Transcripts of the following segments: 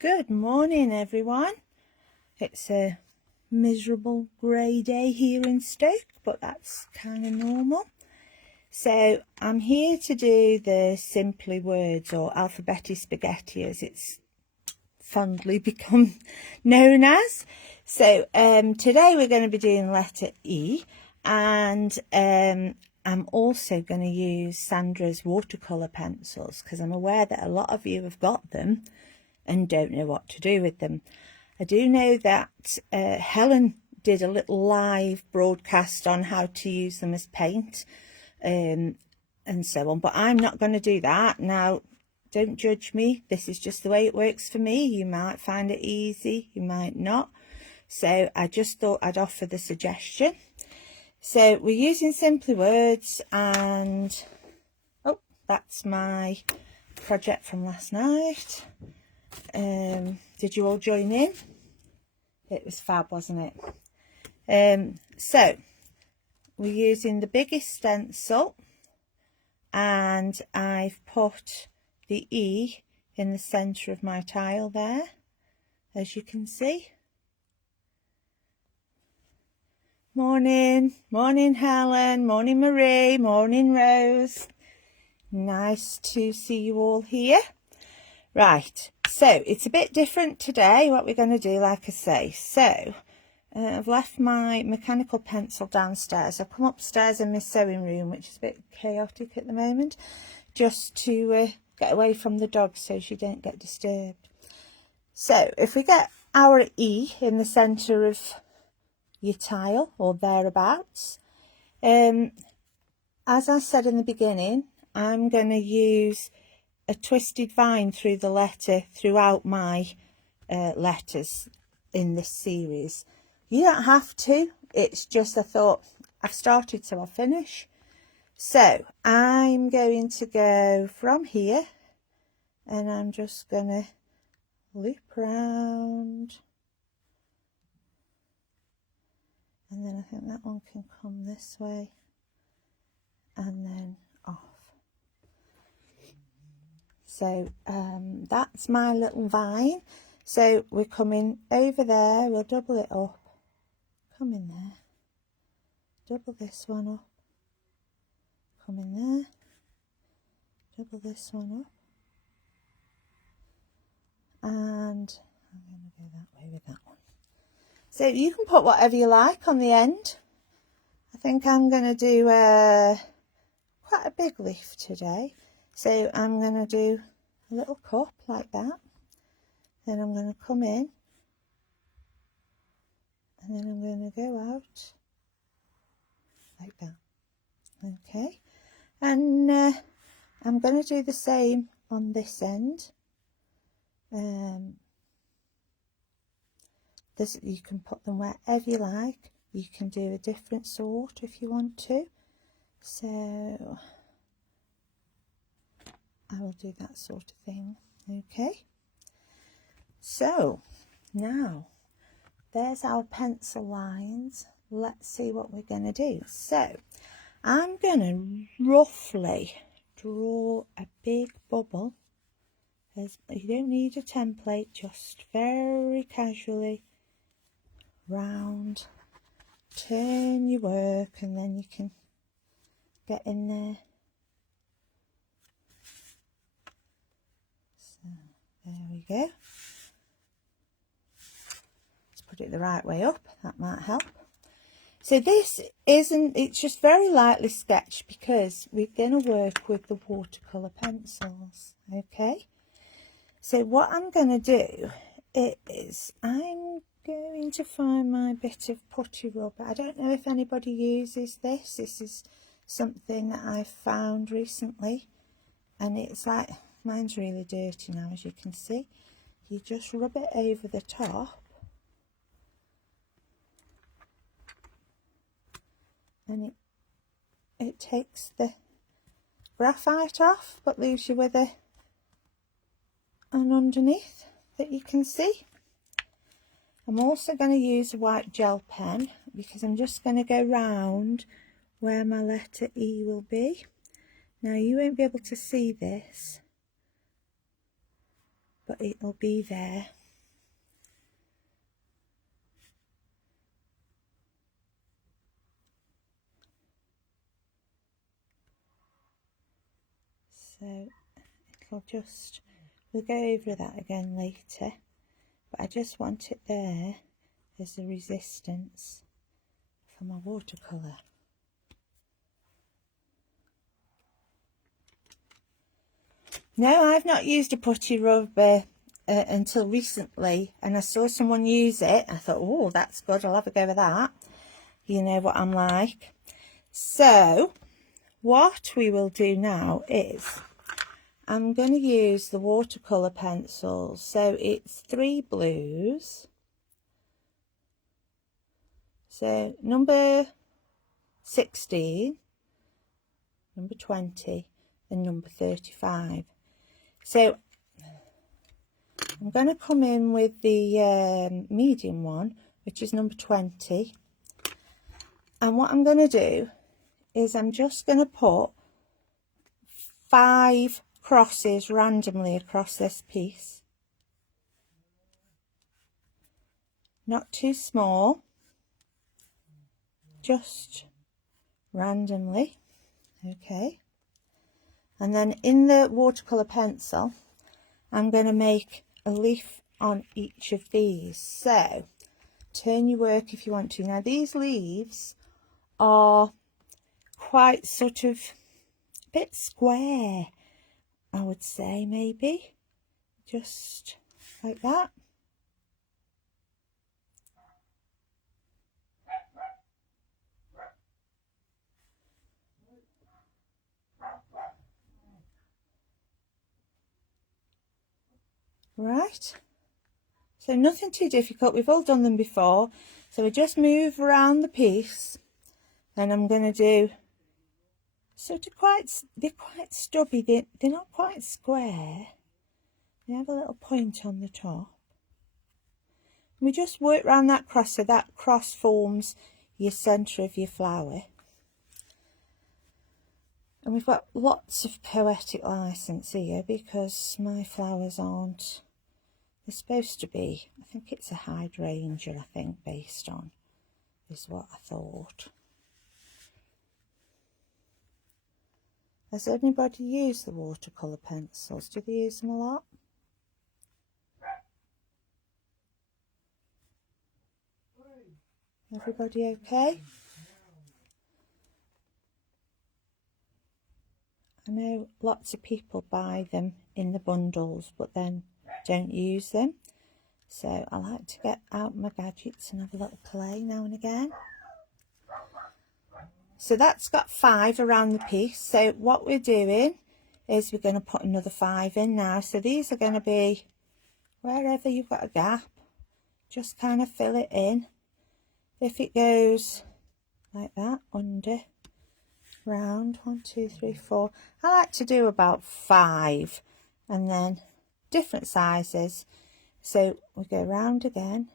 Good morning, everyone. It's a miserable grey day here in Stoke, but that's kind of normal. So I'm here to do the Simply Words, or alphabetic spaghetti as it's fondly become known as. So today we're going to be doing letter E, and I'm also going to use Sandra's watercolour pencils because I'm aware that a lot of you have got them and don't know what to do with them. I do know that Helen did a little live broadcast on how to use them as paint and so on, but I'm not going to do that. Now, don't judge me. This is just the way it works for me. You might find it easy, you might not. So I just thought I'd offer the suggestion. So we're using Simply Words, and oh, that's my project from last night. Did you all join in? It was fab, wasn't it? So we're using the biggest stencil, and I've put the E in the centre of my tile there, as you can see. Morning Helen, morning Marie, morning Rose. Nice to see you all here. Right, so it's a bit different today what we're going to do, like I say. So I've left my mechanical pencil downstairs. I've come upstairs in my sewing room, which is a bit chaotic at the moment, just to get away from the dog so she don't get disturbed. So if we get our E in the centre of your tile or thereabouts, as I said in the beginning, I'm going to use a twisted vine through the letter throughout my letters in this series. You don't have to, it's just I thought I've started so I'll finish. So I'm going to go from here, and I'm just going to loop round, and then I think that one can come this way and then off. So that's my little vine. So we're coming over there, we'll double it up, come in there, double this one up, come in there, double this one up, and I'm going to go that way with that one. So you can put whatever you like on the end. I think I'm going to do quite a big leaf today. So I'm going to do a little cup like that. Then I'm going to come in, and then I'm going to go out like that. Okay, and I'm going to do the same on this end. You can put them wherever you like. You can do a different sort if you want to. So I will do that sort of thing. Okay, so now there's our pencil lines. Let's see what we're going to do. So I'm going to roughly draw a big bubble. You don't need a template, just very casually round, turn your work, and then you can get in there. So there we go. Let's put it the right way up, that might help. So this isn't, it's just very lightly sketched because we're going to work with the watercolour pencils. Okay, so what I'm going to do is I'm going to find my bit of putty rubber. I don't know if anybody uses this. This is something that I found recently, and it's like, mine's really dirty now, as you can see. You just rub it over the top, and it takes the graphite off, but leaves you with an underneath that you can see. I'm also going to use a white gel pen because I'm just going to go round where my letter E will be. Now you won't be able to see this, but it'll be there. So it'll just, we'll go over that again later, but I just want it there as a resistance for my watercolour. No, I've not used a putty rubber until recently, and I saw someone use it. I thought, oh, that's good, I'll have a go with that. You know what I'm like. So what we will do now is I'm going to use the watercolour pencils. So it's 3 blues. So number 16, number 20 and number 35. So I'm going to come in with the medium one, which is number 20. And what I'm going to do is I'm just going to put 5 crosses randomly across this piece. Not too small, just randomly. Okay. And then in the watercolour pencil, I'm going to make a leaf on each of these. So turn your work if you want to. Now these leaves are quite sort of a bit square, I would say, maybe just like that. Right, so nothing too difficult, we've all done them before. So we just move around the piece, and I'm going to do sort of they're quite stubby, they're not quite square, they have a little point on the top. We just work around that cross, so that cross forms your centre of your flower. And we've got lots of poetic license here because my flowers aren't, they're supposed to be, I think it's a hydrangea, I think, based on, is what I thought. Has anybody used the watercolour pencils? Do they use them a lot? Everybody okay? I know lots of people buy them in the bundles but then don't use them. So I like to get out my gadgets and have a little play now and again. So that's got 5 around the piece. So what we're doing is we're going to put another 5 in now. So these are going to be wherever you've got a gap, just kind of fill it in. If it goes like that, under, round, 1, 2, 3, 4. I like to do about 5 and then different sizes. So we go round again.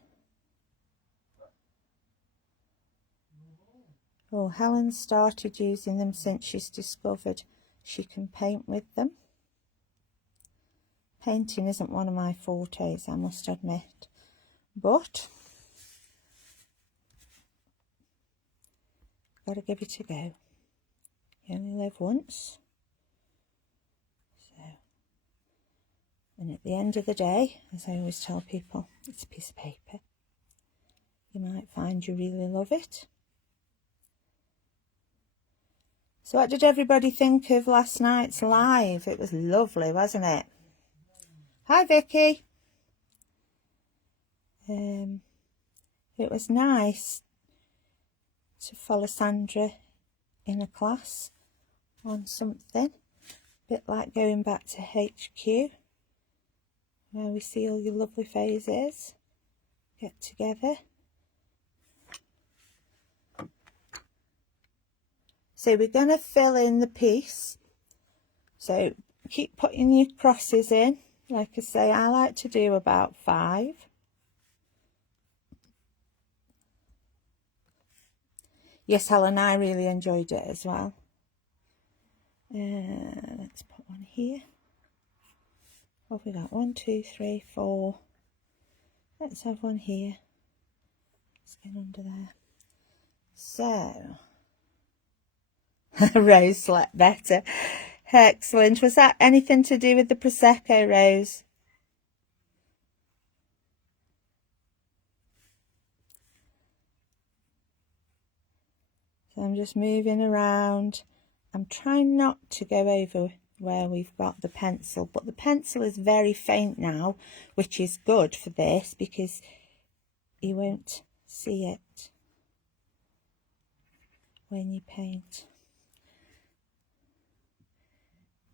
Oh, Helen started using them since she's discovered she can paint with them. Painting isn't one of my fortes, I must admit, but got to give it a go. You only live once. So, and at the end of the day, as I always tell people, it's a piece of paper. You might find you really love it. So what did everybody think of last night's live? It was lovely, wasn't it? Hi Vicky. It was nice to follow Sandra in a class on something, a bit like going back to HQ where we see all your lovely faces get together. So we're going to fill in the piece, so keep putting your crosses in. Like I say, I like to do about 5. Yes, Helen, I really enjoyed it as well. Let's put one here. What have we got? 1, 2, 3, 4. Let's have one here. Let's get under there. So, Rose slept better. Excellent. Was that anything to do with the Prosecco, Rose? So I'm just moving around. I'm trying not to go over where we've got the pencil, but the pencil is very faint now, which is good for this because you won't see it when you paint.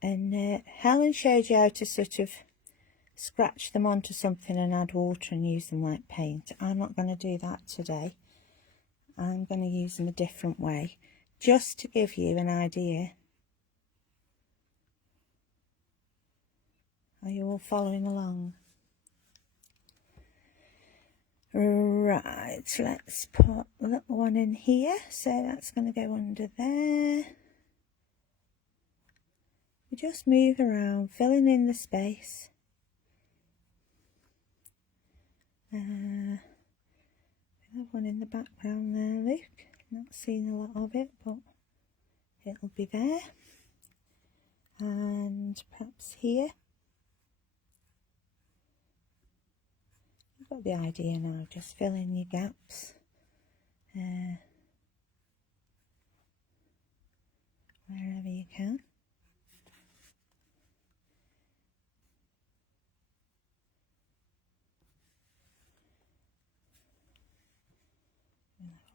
And Helen showed you how to sort of scratch them onto something and add water and use them like paint. I'm not going to do that today. I'm going to use them a different way, just to give you an idea. Are you all following along? Right, let's put a little one in here. So that's going to go under there. We just move around, filling in the space. We have one in the background there, Luke. Not seen a lot of it, but it'll be there. And perhaps here. You've got the idea now, just fill in your gaps. Wherever you can.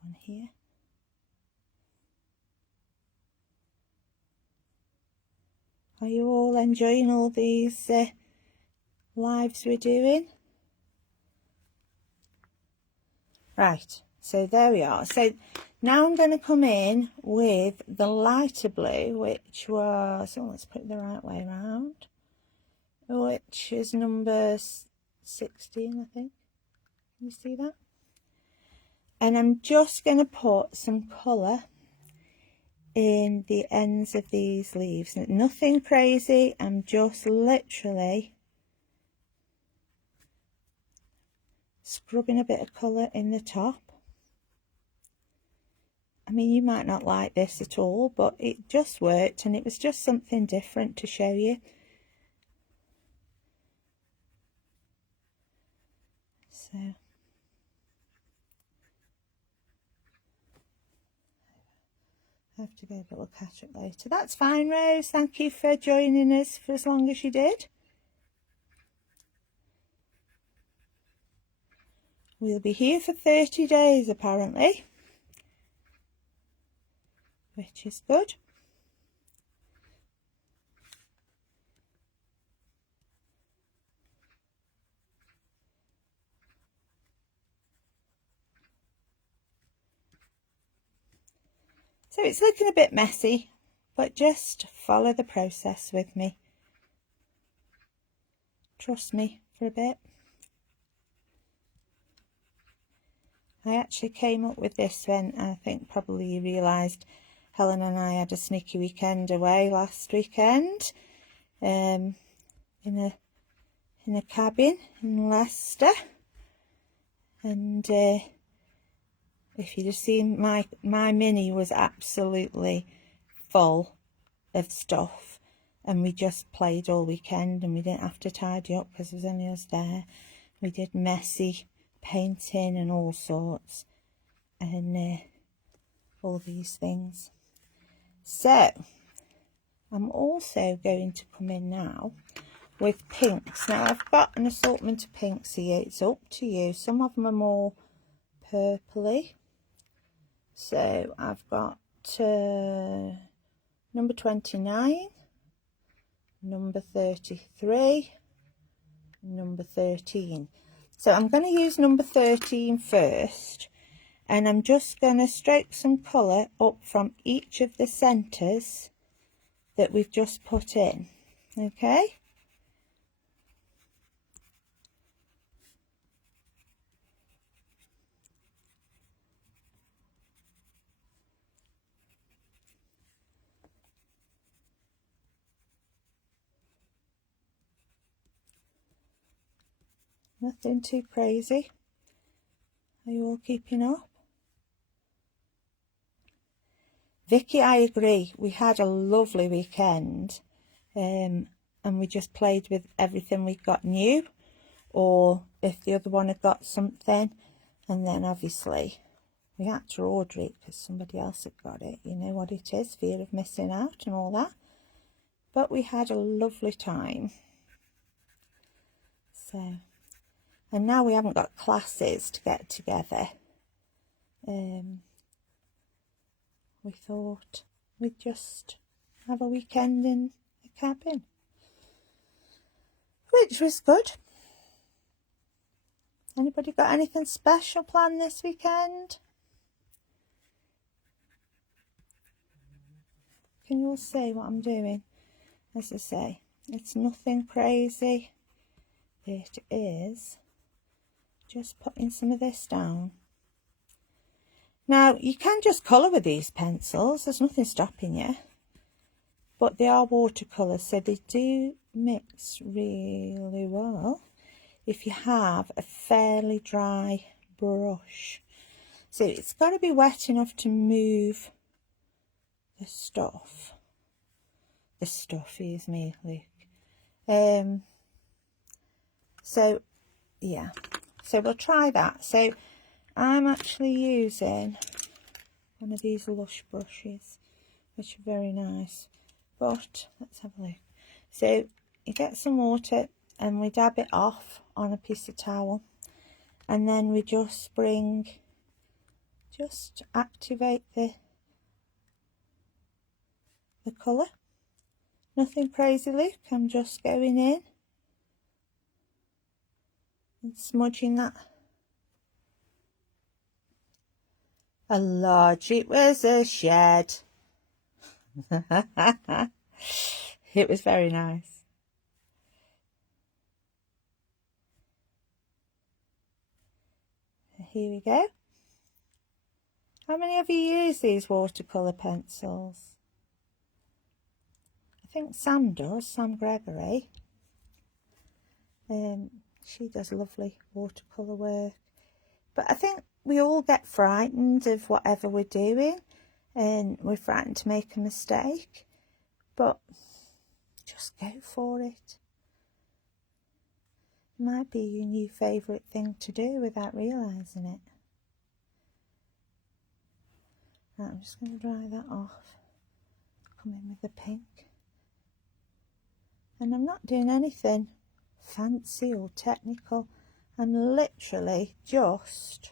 One here. Are you all enjoying all these lives we're doing? Right, so there we are. So now I'm going to come in with the lighter blue, which was, oh, let's put it the right way around, which is number 16, I think. Can you see that? And I'm just going to put some colour in the ends of these leaves. Nothing crazy, I'm just literally scrubbing a bit of colour in the top. I mean, you might not like this at all, but it just worked and it was just something different to show you. So I have to go look at it later. That's fine, Rose. Thank you for joining us for as long as you did. We'll be here for 30 days apparently, which is good. So it's looking a bit messy, but just follow the process with me. Trust me for a bit. I actually came up with this when I think probably you realised Helen and I had a sneaky weekend away last weekend, in a cabin in Leicester, and if you'd have seen my mini was absolutely full of stuff, and we just played all weekend and we didn't have to tidy up because there was only us there. We did messy painting and all sorts, and all these things. So I'm also going to come in now with pinks. Now I've got an assortment of pinks here. It's up to you. Some of them are more purpley. So I've got number 29, number 33, number 13. So I'm going to use number 13 first, and I'm just going to stroke some colour up from each of the centres that we've just put in, okay? Nothing too crazy. Are you all keeping up? Vicky, I agree. We had a lovely weekend, and we just played with everything we got new, or if the other one had got something, and then obviously we had to order it because somebody else had got it. You know what it is, fear of missing out and all that. But we had a lovely time. So, and now we haven't got classes to get together. We thought we'd just have a weekend in a cabin, which was good. Anybody got anything special planned this weekend? Can you all see what I'm doing? As I say, it's nothing crazy. It is just putting some of this down. Now, you can just colour with these pencils. There's nothing stopping you. But they are watercolours, so they do mix really well if you have a fairly dry brush. So it's got to be wet enough to move the stuff. The stuff is me, Luke. So, yeah. So we'll try that. So I'm actually using one of these Lush brushes, which are very nice. But let's have a look. So you get some water and we dab it off on a piece of towel, and then we just activate the colour. Nothing crazy, Luke. I'm just going in and smudging that. A large, it was a shed. It was very nice. Here we go. How many of you use these watercolour pencils? I think Sam does, Sam Gregory. She does lovely watercolour work. But I think we all get frightened of whatever we're doing, and we're frightened to make a mistake. But just go for it. It might be your new favourite thing to do without realising it. Right, I'm just going to dry that off. Come in with the pink. And I'm not doing anything fancy or technical. I'm literally just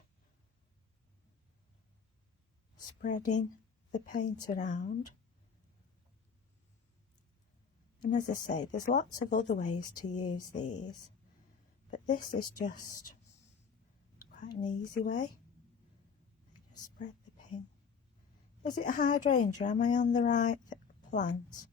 spreading the paint around. And as I say, there's lots of other ways to use these, but this is just quite an easy way. Just spread the pink. Is it a hydrangea? Am I on the right plant?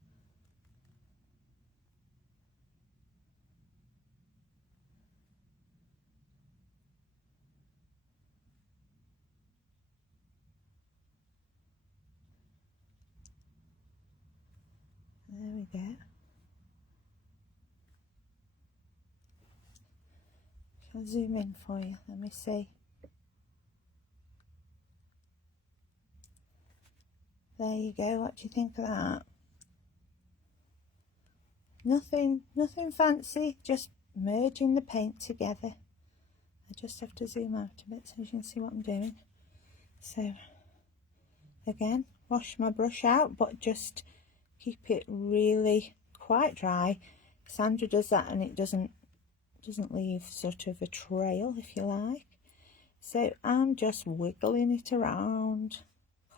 There we go. I'll zoom in for you. Let me see. There you go. What do you think of that? Nothing fancy, just merging the paint together. I just have to zoom out a bit so you can see what I'm doing. So again, wash my brush out, but just keep it really quite dry. Sandra does that and it doesn't leave sort of a trail, if you like. So I'm just wiggling it around,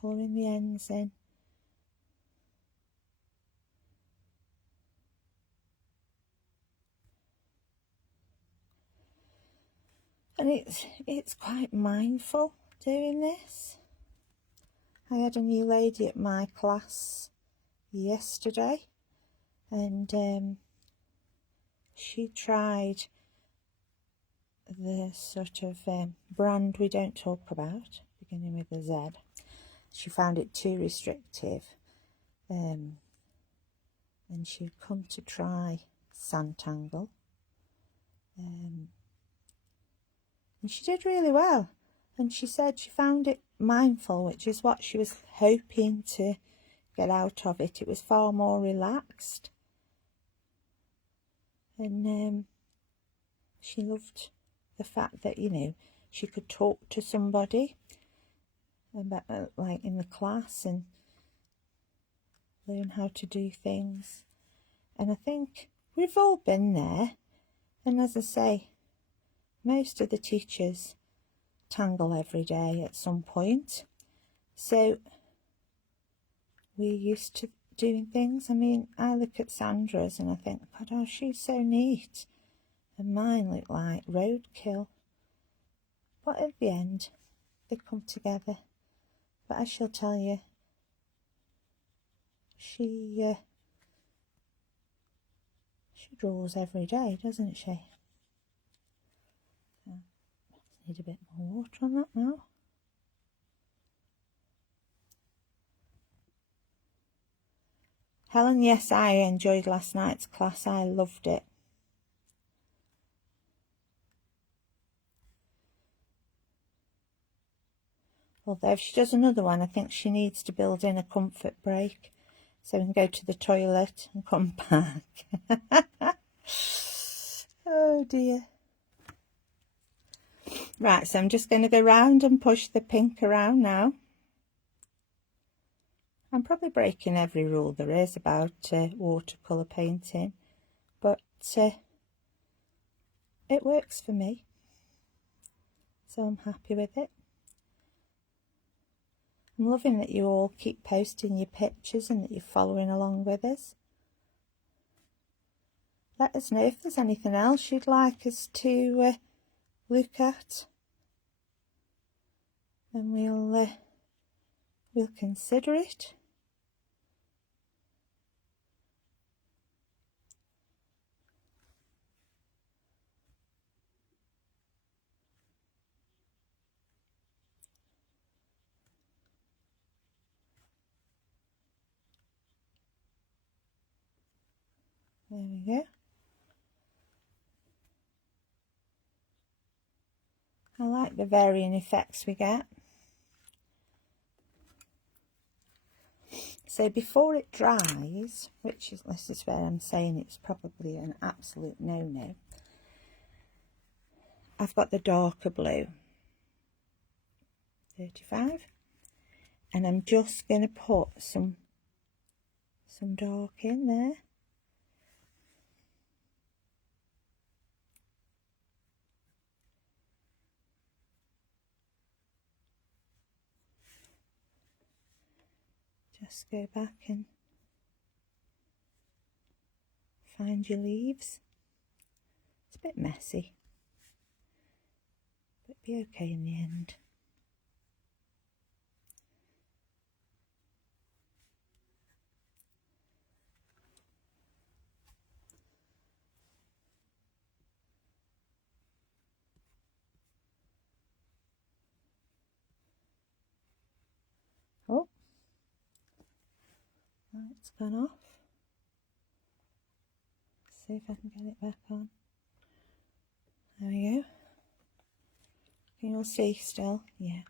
colouring the ends in. And it's quite mindful doing this. I had a new lady at my class yesterday, and she tried the sort of brand we don't talk about, beginning with a Z. She found it too restrictive, and she'd come to try Sanntangle. and she did really well. And she said she found it mindful, which is what she was hoping to get out of it. It was far more relaxed, and she loved the fact that, you know, she could talk to somebody about, like in the class, and learn how to do things. And I think we've all been there. And as I say, most of the teachers tangle every day at some point. So we're used to doing things. I mean, I look at Sandra's and I think, God, oh, she's so neat. And mine look like roadkill. But at the end, they come together. But as she'll tell you, she draws every day, doesn't she? So, need a bit more water on that now. Helen, yes, I enjoyed last night's class. I loved it. Although if she does another one, I think she needs to build in a comfort break so we can go to the toilet and come back. Oh dear. Right, so I'm just going to go round and push the pink around now. I'm probably breaking every rule there is about watercolour painting, but it works for me, so I'm happy with it. I'm loving that you all keep posting your pictures and that you're following along with us. Let us know if there's anything else you'd like us to look at, and we'll consider it. There we go. I like the varying effects we get. So before it dries, which is, this is where I'm saying it's probably an absolute no-no, I've got the darker blue, 35, and I'm just going to put some dark in there. Just go back and find your leaves. It's a bit messy, but be okay in the end. Oh, it's gone off. See if I can get it back on. There we go. Can you all see still? Yeah.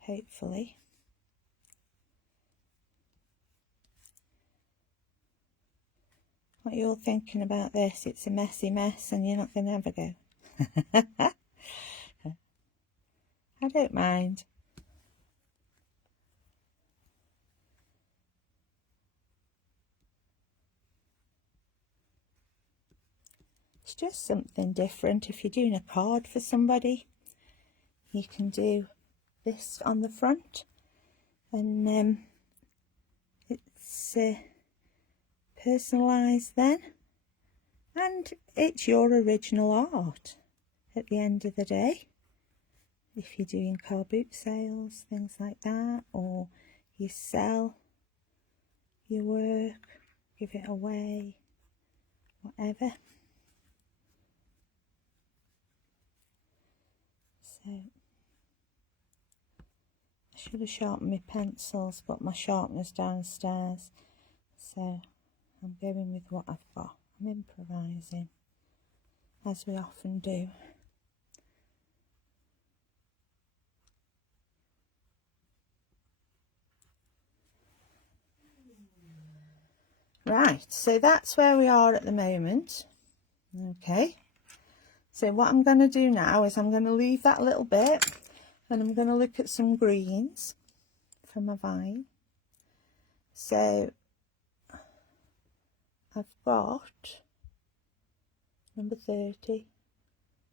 Hopefully. What are you all thinking about this? It's a messy mess and you're not going to have a go. I don't mind. It's just something different. If you're doing a card for somebody, you can do this on the front, and it's personalised then, and it's your original art at the end of the day. If you're doing car boot sales, things like that, or you sell your work, give it away, whatever. So I should have sharpened my pencils, but my sharpener's downstairs, so I'm going with what I've got. I'm improvising, as we often do. Right, so that's where we are at the moment. Okay, so what I'm going to do now is I'm going to leave that little bit, and I'm going to look at some greens for my vine. So I've got number 30,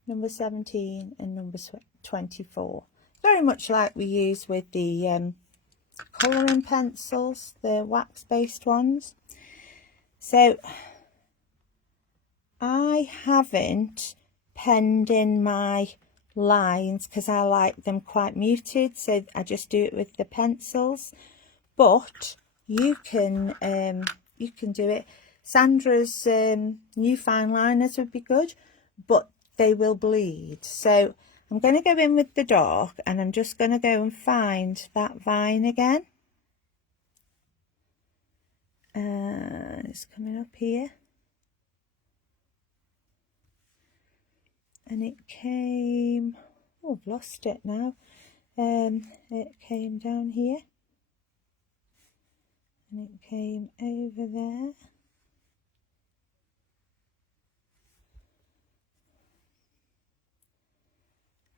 number 17 and number 24. Very much like we use with the colouring pencils, the wax based ones. So I haven't penned in my lines because I like them quite muted, so I just do it with the pencils. But you can do it. Sandra's new fine liners would be good, but they will bleed. So I'm going to go in with the dark, and I'm just going to go and find that vine again. It's coming up here. And it came, oh, I've lost it now. It came down here. And it came over there.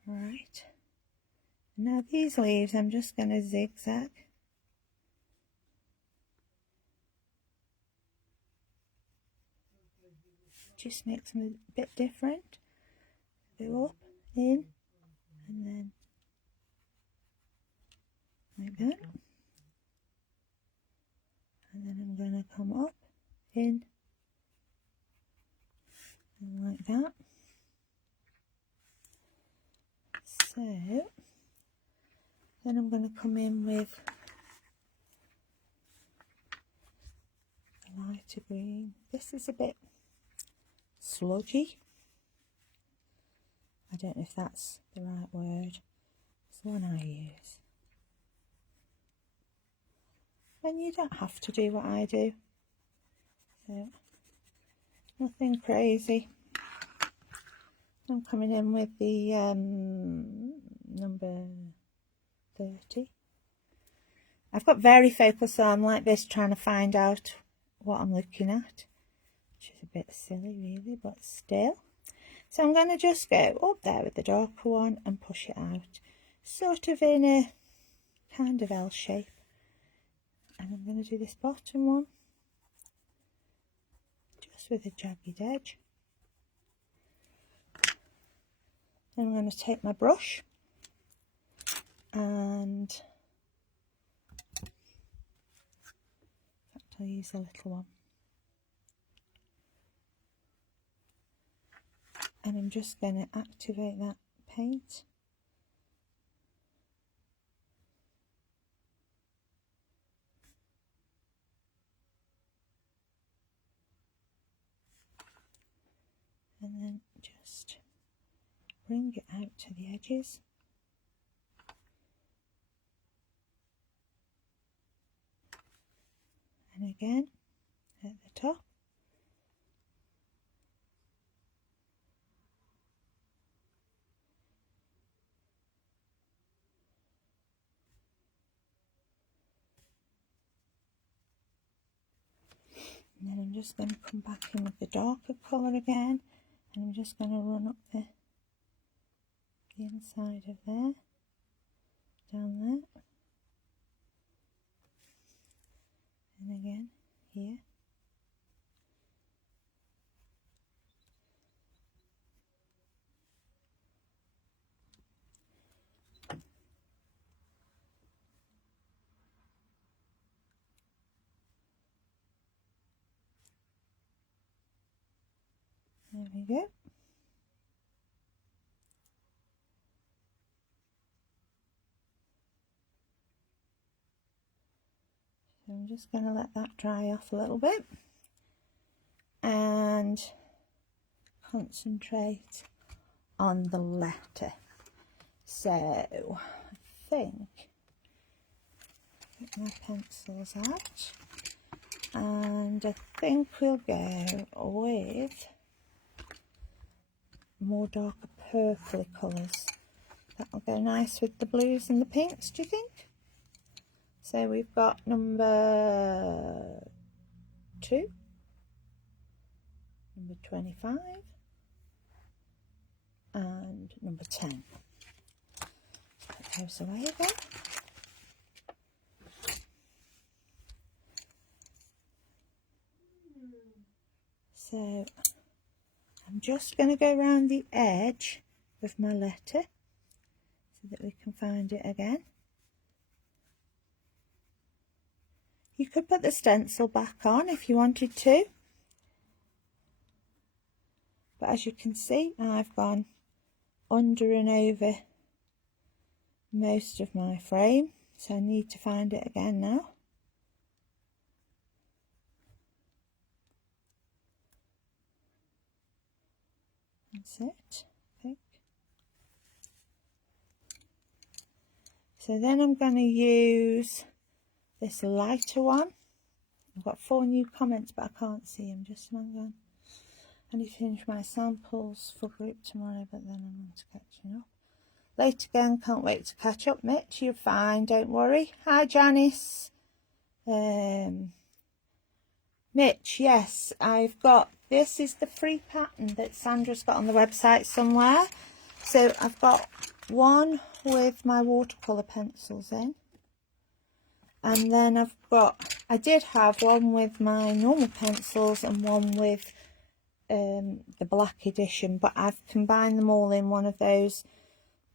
Right. Now these leaves I'm just going to zigzag. Just makes them a bit different. Go up, in, and then like that. And then I'm going to come up, in, and like that. So then I'm going to come in with a lighter green. This is a bit sludgy. I don't know if that's the right word. It's the one I use. And you don't have to do what I do. So, nothing crazy. I'm coming in with the number 30. I've got varifocus on like this, trying to find out what I'm looking at, which is a bit silly really, but still. So I'm going to just go up there with the darker one and push it out, sort of in a kind of L shape. And I'm going to do this bottom one just with a jagged edge. Then I'm going to take my brush and I'll use a little one. And I'm just going to activate that paint. And then just bring it out to the edges. And again at the top. And then I'm just going to come back in with the darker colour again, and I'm just going to run up the inside of there, down there, and again here. There we go. So I'm just going to let that dry off a little bit and concentrate on the letter. So I think get my pencils out, and I think we'll go with more darker purpley colours. That'll go nice with the blues and the pinks, do you think? So we've got number 2, number 25 and number 10. Put those away again. So I'm just going to go around the edge of my letter so that we can find it again. You could put the stencil back on if you wanted to, but as you can see, I've gone under and over most of my frame, so I need to find it again now. That's it, I think. So then I'm going to use this lighter one. I've got 4 new comments, but I can't see them. Just hang on. I need to finish my samples for group tomorrow, but then I'm on to catching up. Late again, can't wait to catch up. Mitch, you're fine, don't worry. Hi, Janice. Mitch, yes, I've got, this is the free pattern that Sandra's got on the website somewhere. So I've got one with my watercolour pencils in. And then I've got, I did have one with my normal pencils and one with the black edition, but I've combined them all in one of those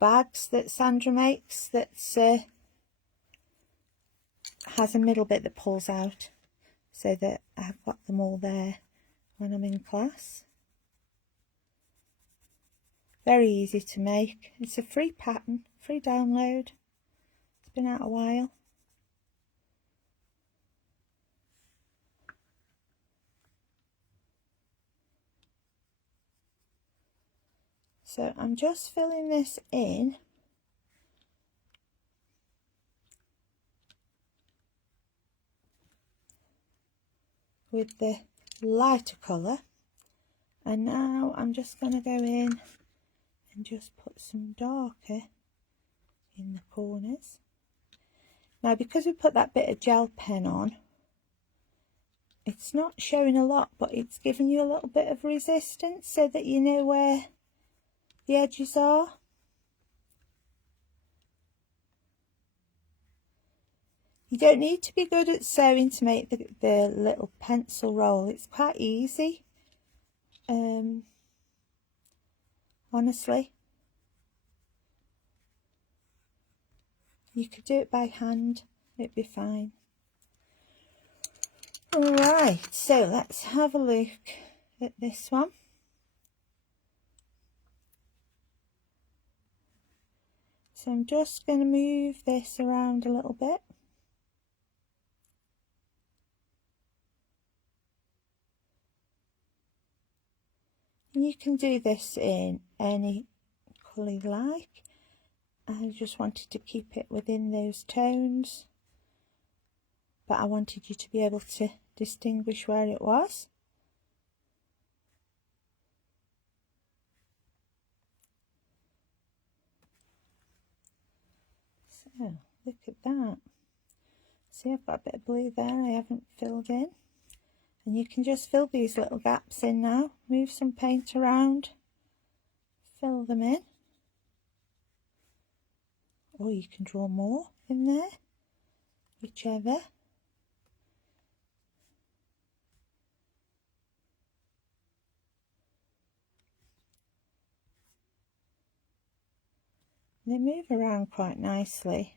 bags that Sandra makes that's has a middle bit that pulls out, so that I've got them all there when I'm in class. Very easy to make. It's a free pattern, free download. It's been out a while. So I'm just filling this in with the lighter colour, and now I'm just going to go in and just put some darker in the corners. Now, because we put that bit of gel pen on, it's not showing a lot, but it's giving you a little bit of resistance so that you know where the edges are. You don't need to be good at sewing to make the little pencil roll. It's quite easy, honestly. You could do it by hand, it'd be fine. Alright, so let's have a look at this one. So I'm just going to move this around a little bit. And you can do this in any colour you like. I just wanted to keep it within those tones, but I wanted you to be able to distinguish where it was. So look at that. See, I've got a bit of blue there I haven't filled in, and you can just fill these little gaps in now. Move some paint around, fill them in, or you can draw more in there, whichever. They move around quite nicely.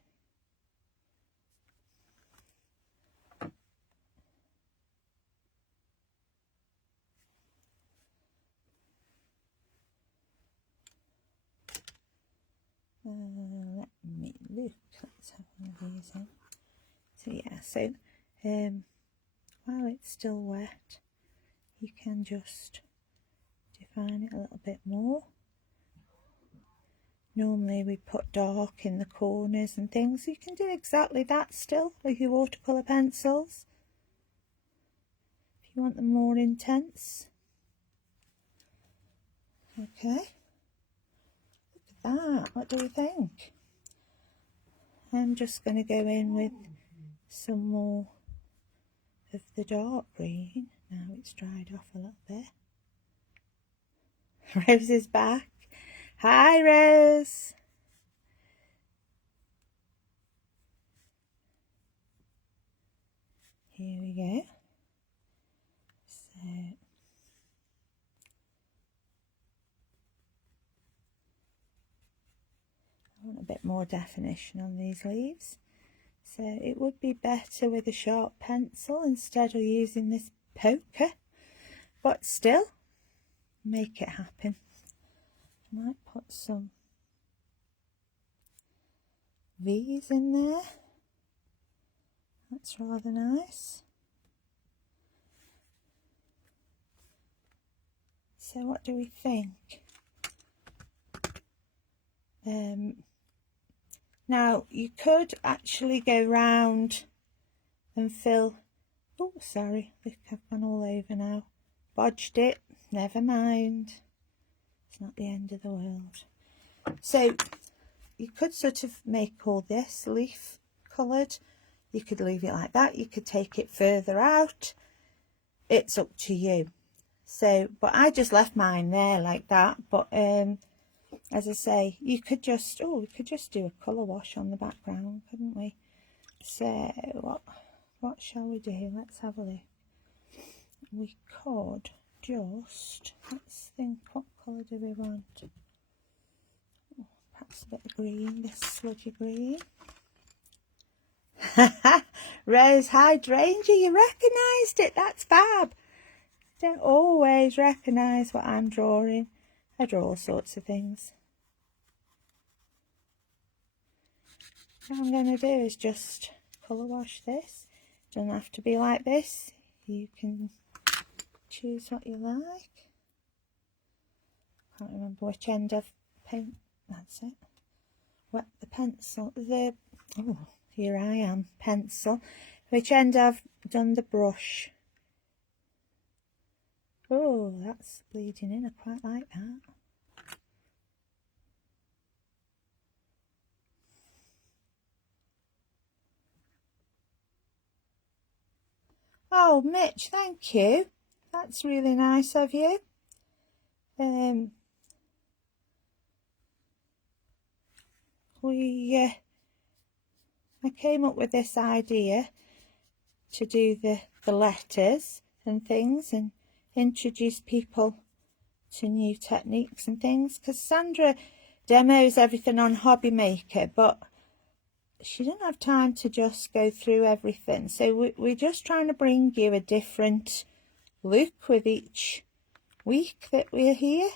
Let me look. Let's have one of these in. So yeah, so while it's still wet, you can just define it a little bit more. Normally we put dark in the corners and things. You can do exactly that still with your watercolour pencils if you want them more intense. Okay, look at that. What do you think? I'm just going to go in with some more of the dark green. Now it's dried off a little bit. Rose is back. Hi, Rose. Here we go. So I want a bit more definition on these leaves. So it would be better with a sharp pencil instead of using this poker, but still make it happen. I might put some V's in there. That's rather nice. So what do we think? Now you could actually go round and fill, oh sorry, look, I've gone all over now, bodged it, never mind, it's not the end of the world. So you could sort of make all this leaf coloured, you could leave it like that, you could take it further out, it's up to you. So, but I just left mine there like that, but as I say, you could just, we could just do a colour wash on the background, couldn't we? So what shall we do? Let's have a look. We could just, let's think, what colour do we want? Oh, perhaps a bit of green, this sludgy green. Rose hydrangea, you recognised it, that's fab. Don't always recognise what I'm drawing. I draw all sorts of things. What I'm going to do is just colour wash this. Doesn't have to be like this. You can choose what you like. Can't remember which end I've paint. That's it. Wet the pencil. Here I am, pencil. Which end I've done the brush. Oh, that's bleeding in. I quite like that. Oh, Mitch, thank you. That's really nice of you. I came up with this idea to do the letters and things and introduce people to new techniques and things, because Sandra demos everything on Hobby Maker, but she didn't have time to just go through everything. So we're just trying to bring you a different look with each week that we're here.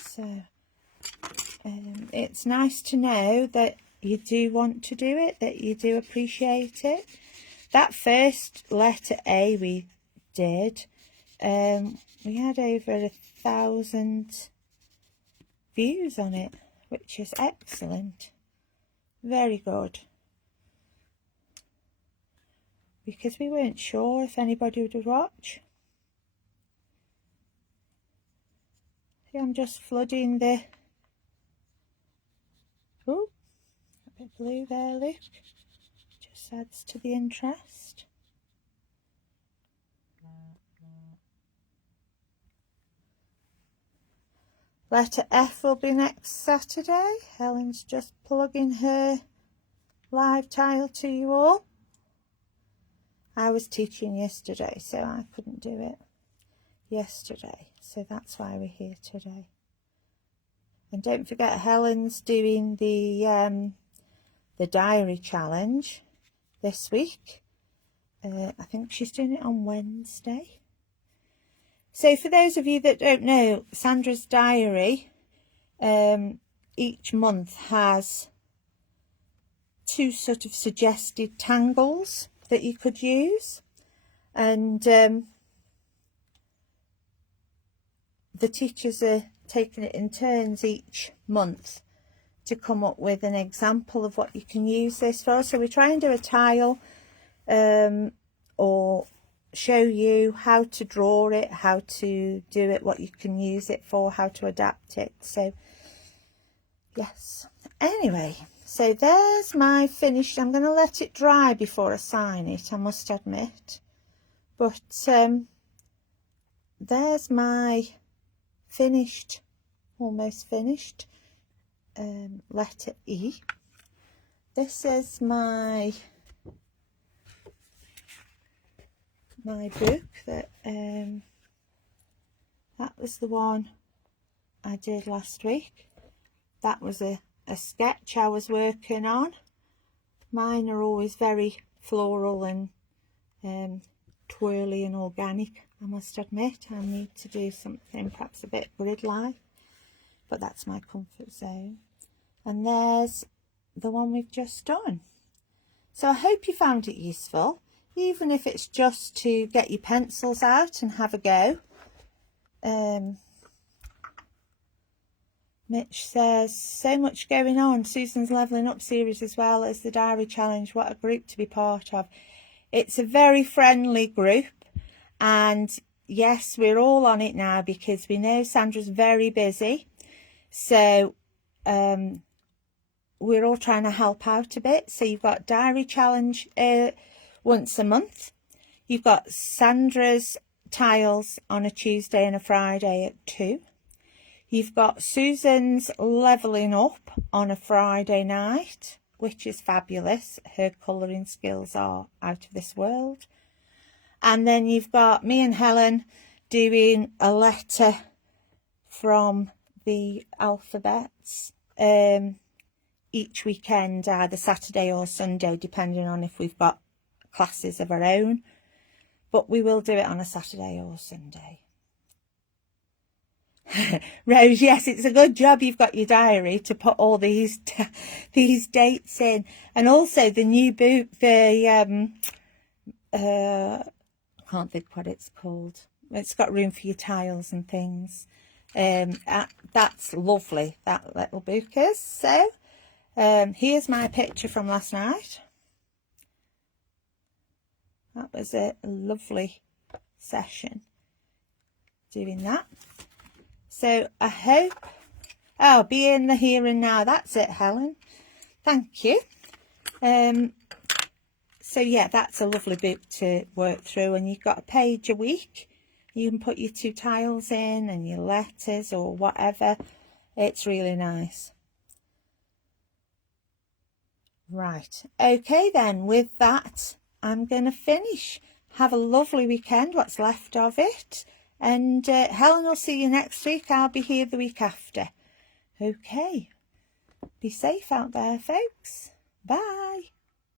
So it's nice to know that you do want to do it, that you do appreciate it. That first letter A we did, we had over 1,000 views on it, which is excellent. Very good. Because we weren't sure if anybody would watch. See, I'm just flooding the... Oh, a bit blue there, look. Just adds to the interest. Letter F will be next Saturday. Helen's just plugging her live tile to you all. I was teaching yesterday, so I couldn't do it yesterday. So that's why we're here today. And don't forget, Helen's doing the diary challenge this week. I think she's doing it on Wednesday. So for those of you that don't know, Sandra's diary each month has 2 sort of suggested tangles that you could use, and the teachers are taking it in turns each month to come up with an example of what you can use this for. So we try and do a tile or show you how to draw it, how to do it, what you can use it for, how to adapt it. So yes, anyway, So there's my finished. I'm going to let it dry before I sign it, I must admit. But there's my finished, almost finished letter E. This is my book that that was the one I did last week. That was a sketch I was working on. Mine are always very floral and twirly and organic, I must admit. I need to do something perhaps a bit grid-like, but that's my comfort zone. And there's the one we've just done. So I hope you found it useful, even if it's just to get your pencils out and have a go. Mitch says, so much going on. Susan's levelling up series as well as the diary challenge. What a group to be part of. It's a very friendly group, and yes, we're all on it now because we know Sandra's very busy. So we're all trying to help out a bit. So you've got diary challenge once a month. You've got Sandra's tiles on a Tuesday and a Friday at 2. You've got Susan's levelling up on a Friday night, which is fabulous. Her colouring skills are out of this world. And then you've got me and Helen doing a letter from the alphabets each weekend, either Saturday or Sunday, depending on if we've got classes of our own. But we will do it on a Saturday or Sunday. Rose, yes, it's a good job you've got your diary to put all these dates in, and also the new book, the I can't think what it's called. It's got room for your tiles and things. That's lovely, that little book is. So here's my picture from last night. That was a lovely session doing that. So I hope, be in the here and now. That's it, Helen. Thank you. So yeah, that's a lovely book to work through, and you've got a page a week. You can put your 2 tiles in and your letters or whatever. It's really nice. Right. Okay then, with that, I'm going to finish. Have a lovely weekend, what's left of it. And Helen will see you next week. I'll be here the week after. Okay. Be safe out there, folks. Bye.